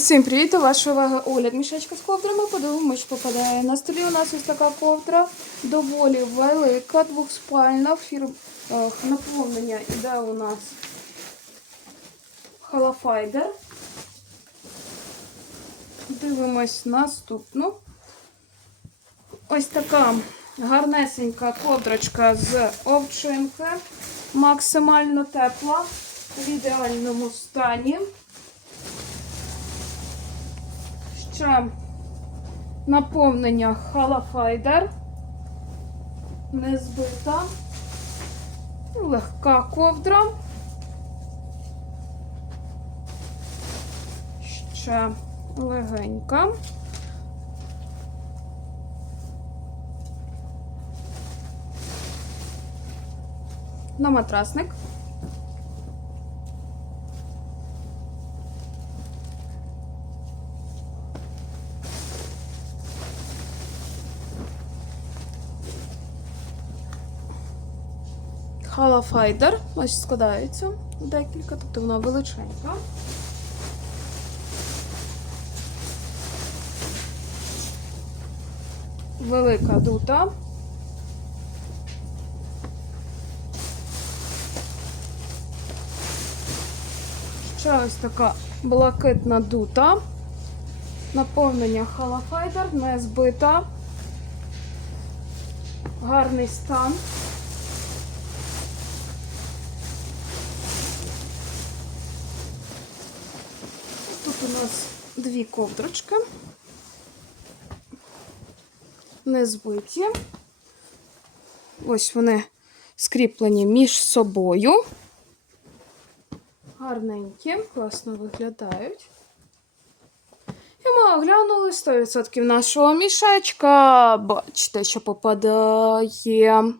Усім привіт! Ваша увага огляд мішечка з ковдрами. Подивимось, що попадає. На столі у нас ось така ковдра, доволі велика, двохспальна. Фір... е, Наповнення іде у нас халафайдер. Дивимось наступну. Ось така гарнесенька ковдрочка з овчинки. Максимально тепла, в ідеальному стані. Ще наповнення халафайдер. Не збита. Легка ковдра. Ще легенька. На матрасник. Халафайдер. Ось складається декілька, тобто вона величенька. Велика дута. Ще ось така блакитна дута. Наповнення халафайдер, не збита. Гарний стан. У нас дві ковдрочки. Не збиті. Ось вони скріплені між собою. Гарненькі, класно виглядають. І ми оглянули 100% нашого мішечка. Бачите, що попадає.